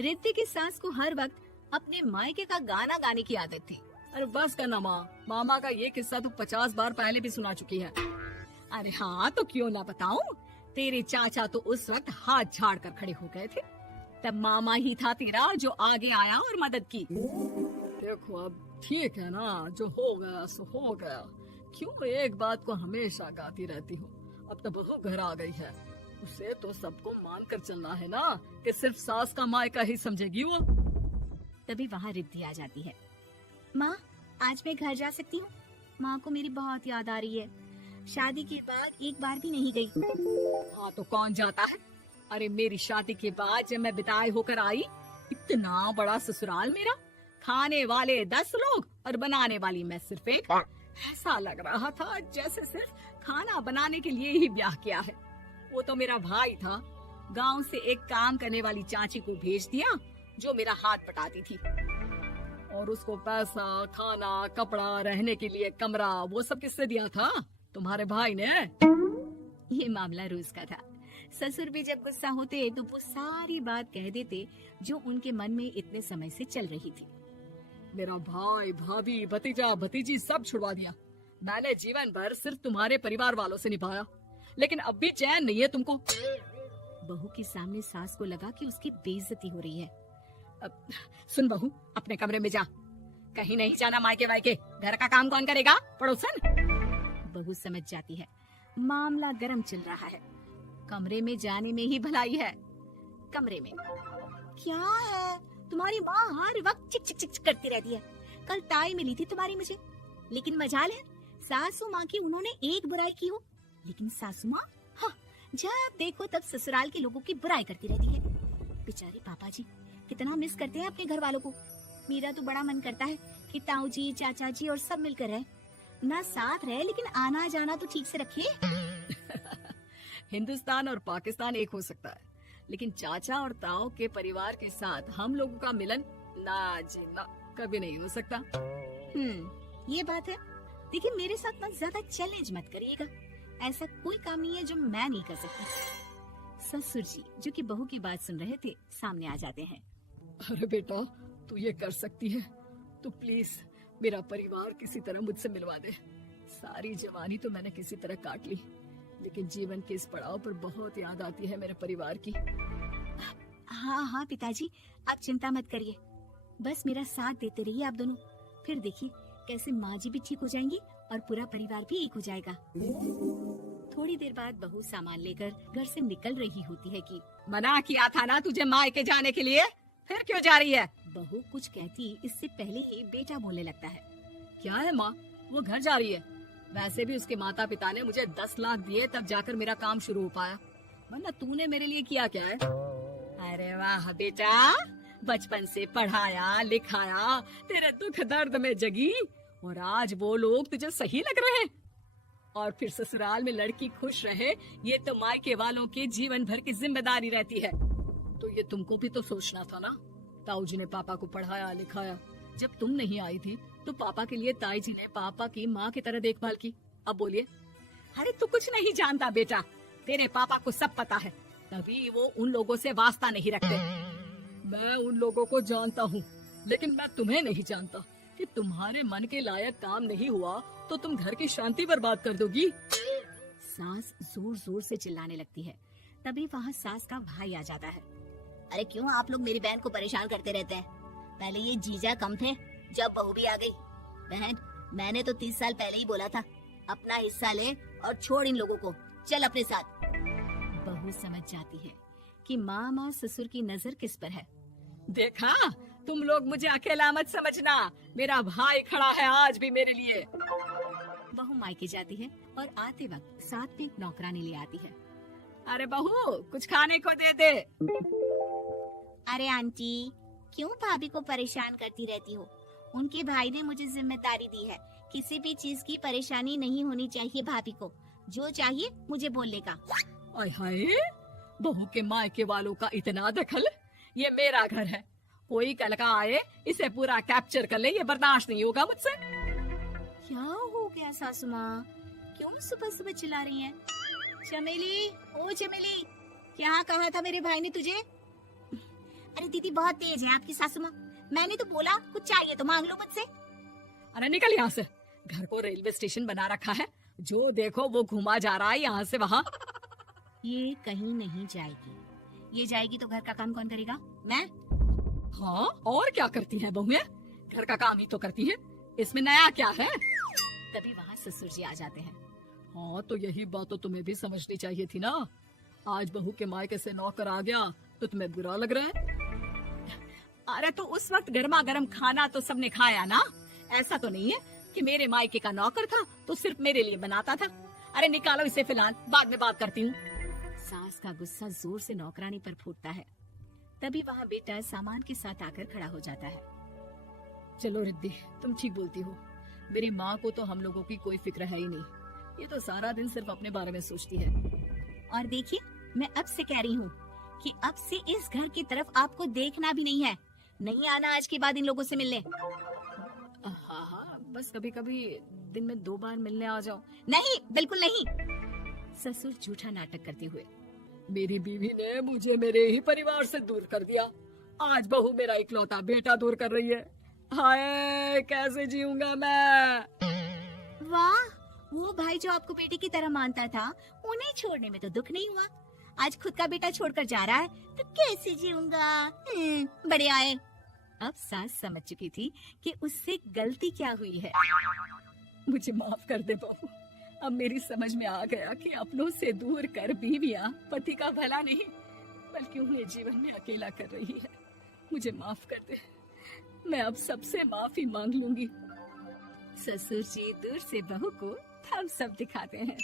रिद्धि की सास को हर वक्त अपने मायके का गाना गाने की आदत थी। अरे बस करना माँ, मामा का ये किस्सा तू 50 बार पहले भी सुना चुकी है। अरे हाँ, तो क्यों ना बताऊं। तेरे चाचा तो उस वक्त हाथ झाड़ कर खड़े हो गए थे। तब मामा ही था तेरा जो आगे आया और मदद की। देखो अब ठीक है ना, जो हो गया सो हो गया। क्यों एक बात को हमेशा गाती रहती हो। अब तो बहू घर आ गई है, उसे तो सबको मान कर चलना है ना, कि सिर्फ सास का मायका ही समझेगी वो। तभी वहाँ रिद्धि आ जाती है। माँ, आज मैं घर जा सकती हूँ? माँ को मेरी बहुत याद आ रही है। शादी के बाद एक बार भी नहीं गई। हाँ तो कौन जाता है। अरे मेरी शादी के बाद जब मैं विदाई होकर आई, इतना बड़ा ससुराल मेरा, खाने वाले 10 लोग और बनाने वाली मैं सिर्फ एक। ऐसा लग रहा था जैसे सिर्फ खाना बनाने के लिए ही ब्याह किया है। वो तो मेरा भाई था, गांव से एक काम करने वाली चाची को भेज दिया जो मेरा हाथ पटाती थी, और उसको पैसा, खाना, कपड़ा, रहने के लिए कमरा, वो सब किससे दिया था? तुम्हारे भाई ने। ये मामला रोज का था। ससुर भी जब गुस्सा होते तो वो सारी बात कह देते जो उनके मन में इतने समय से चल रही थी। मेरा भाई, भाभी, भतीजा, भतीजी सब छुड़वा दिया। मैंने जीवन भर सिर्फ तुम्हारे परिवार वालों से निभाया, लेकिन अब भी चैन नहीं है तुमको। बहू के सामने सास को लगा कि उसकी बेइज्जती हो रही है। अब सुन बहू, अपने कमरे में जा, कहीं नहीं जाना मायके वायके। घर का काम कौन करेगा? पड़ोसन। बहू समझ जाती है मामला गर्म चल रहा है। कमरे में जाने में ही भलाई है। कमरे में क्या है? तुम्हारी माँ हर वक्त चिक चिक चिक करती रहती है। कल ताई मिली थी तुम्हारी मुझे, लेकिन मजाल है सासू माँ की उन्होंने एक बुराई की हो, लेकिन सासू माँ हाँ, जब देखो तब ससुराल के लोगों की बुराई करती रहती है। बेचारे पापा जी कितना मिस करते हैं अपने घर वालों को। मेरा तो बड़ा मन करता है कि ताऊ जी, चाचा जी और सब मिलकर रहे, ना साथ रहे लेकिन आना जाना तो ठीक से रखे। हिंदुस्तान और पाकिस्तान एक हो सकता है, लेकिन चाचा और ताऊ के परिवार के साथ हम लोगों का मिलन ना जी ना, कभी नहीं हो सकता। ये बात है। देखिए मेरे साथ ना ज्यादा चैलेंज मत करिएगा। ऐसा कोई काम नहीं है जो मैं नहीं कर सकती। ससुर जी जो कि बहू की बात सुन रहे थे सामने आ जाते हैं। अरे बेटा, तू ये कर सकती है तो प्लीज मेरा परिवार किसी तरह मुझसे मिलवा दे। सारी जवानी तो मैंने किसी तरह काट ली, लेकिन जीवन के इस पड़ाव पर बहुत याद आती है मेरे परिवार की। हाँ हाँ पिताजी, आप चिंता मत करिए, बस मेरा साथ देते रहिए आप दोनों। फिर देखिए कैसे माँ जी भी ठीक हो जाएंगी और पूरा परिवार भी एक हो जाएगा। थोड़ी देर बाद बहू सामान लेकर घर से निकल रही होती है कि मना किया था ना तुझे मायके जाने के लिए, फिर क्यों जा रही है? बहू कुछ कहती इससे पहले ही बेटा बोलने लगता है। क्या है माँ, वो घर जा रही है। वैसे भी उसके माता पिता ने मुझे 10 लाख दिए तब जाकर मेरा काम शुरू हो पाया, वरना तूने मेरे लिए किया क्या है? अरे वाह बेटा, बचपन से पढ़ाया लिखाया, तेरे दुख दर्द में जगी, और आज वो लोग तुझे सही लग रहे हैं। और फिर ससुराल में लड़की खुश रहे, ये तो मायके वालों की जीवन भर की जिम्मेदारी रहती है। तो ये तुमको भी तो सोचना था ना। ताऊ जी ने पापा को पढ़ाया लिखाया, जब तुम नहीं आई थी तो पापा के लिए ताई जी ने पापा की माँ की तरह देखभाल की। अब बोलिए। अरे तू कुछ नहीं जानता बेटा, तेरे पापा को सब पता है, तभी वो उन लोगों से वास्ता नहीं रखते। मैं उन लोगों को जानता हूँ, लेकिन मैं तुम्हें नहीं जानता कि तुम्हारे मन के लायक काम नहीं हुआ तो तुम घर की शांति बर्बाद कर दोगी। सास जोर जोर से चिल्लाने लगती है। तभी वहाँ सास का भाई आ जाता है। अरे क्यों आप लोग मेरी बहन को परेशान करते रहते हैं? पहले ये जीजा कम थे, जब बहू भी आ गई। बहन, मैंने तो 30 साल पहले ही बोला था, अपना हिस्सा ले और छोड़ इन लोगों को, चल अपने साथ। बहू समझ जाती है कि माँ ससुर की नजर किस पर है। देखा, तुम लोग मुझे अकेला मत समझना, मेरा भाई खड़ा है आज भी मेरे लिए। बहू मायके जाती है और आते वक्त साथ में एक नौकरानी ले आती है। अरे बहू, कुछ खाने को दे दे। अरे आंटी, क्यों भाभी को परेशान करती रहती हो? उनके भाई ने मुझे जिम्मेदारी दी है, किसी भी चीज की परेशानी नहीं होनी चाहिए भाभी को, जो चाहिए मुझे बोलने का। आय हाय, बहू के मायके वालों का इतना दखल। ये मेरा घर है, कोई कल का आए इसे पूरा कैप्चर कर ले, ये बर्दाश्त नहीं होगा मुझसे। क्या हो गया सासू माँ, क्यों सुबह सुबह चिल्ला रही हैं? चमेली, ओ चमेली, क्या कहा था मेरे भाई ने तुझे? अरे दीदी बहुत तेज है आपकी सासू माँ। मैंने तो बोला कुछ चाहिए तो मांग लो मुझसे। अरे निकल यहाँ से, घर को रेलवे स्टेशन बना रखा है, जो देखो वो घुमा जा रहा है यहाँ से वहाँ। ये कहीं नहीं जाएगी, ये जाएगी तो घर का काम कौन करेगा? मैं। हाँ और क्या करती हैं बहुएं, घर का काम ही तो करती हैं, इसमें नया क्या है? तभी वहाँ ससुर जी आ जाते हैं। हाँ तो यही बात तो तुम्हें भी समझनी चाहिए थी ना। आज बहू के मायके से नौकर आ गया तो तुम्हें बुरा लग रहा है? अरे तो उस वक्त गर्मा गर्म खाना तो सबने खाया ना, ऐसा तो नहीं है कि मेरे मायके का नौकर था तो सिर्फ मेरे लिए बनाता था। अरे निकालो इसे, फिलहाल बाद में बात करती हूँ। सास का गुस्सा जोर से नौकरानी पर फूटता है। तभी वहाँ बेटा सामान के साथ आकर खड़ा हो जाता है। चलो रिद्धी, तुम ठीक बोलती हो, मेरी माँ को तो हम लोगों की कोई फिक्र है ही नहीं, ये तो सारा दिन सिर्फ अपने बारे में सोचती है। और देखिए, मैं अब से कह रही हूँ कि अब से इस घर की तरफ आपको देखना भी नहीं है, नहीं आना आज के बाद इन लोगों से मिलने। हाँ हाँ, बस कभी कभी दिन में 2 बार मिलने आ जाओ। नहीं, बिल्कुल नहीं। ससुर झूठा नाटक करते हुए। मेरी बीवी ने मुझे मेरे ही परिवार से दूर कर दिया, आज बहू मेरा इकलौता बेटा दूर कर रही है। हाय कैसे जीऊंगा मैं। वाह, वो भाई जो आपको बेटे की तरह मानता था, उन्हें छोड़ने में तो दुख नहीं हुआ। आज खुद का बेटा छोड़कर जा रहा है तो कैसे जीऊंगा। बढ़िया है। अब सास समझ चुकी थी कि उससे गलती क्या हुई है। मुझे माफ कर दे बहू, अब मेरी समझ में आ गया कि अपनों से दूर कर बीवियां पति का भला नहीं बल्कि उन्हें जीवन में अकेला कर रही है। मुझे माफ कर दे, मैं अब सबसे माफी मांग लूंगी। ससुर जी दूर से बहू को थम्स अप दिखाते हैं।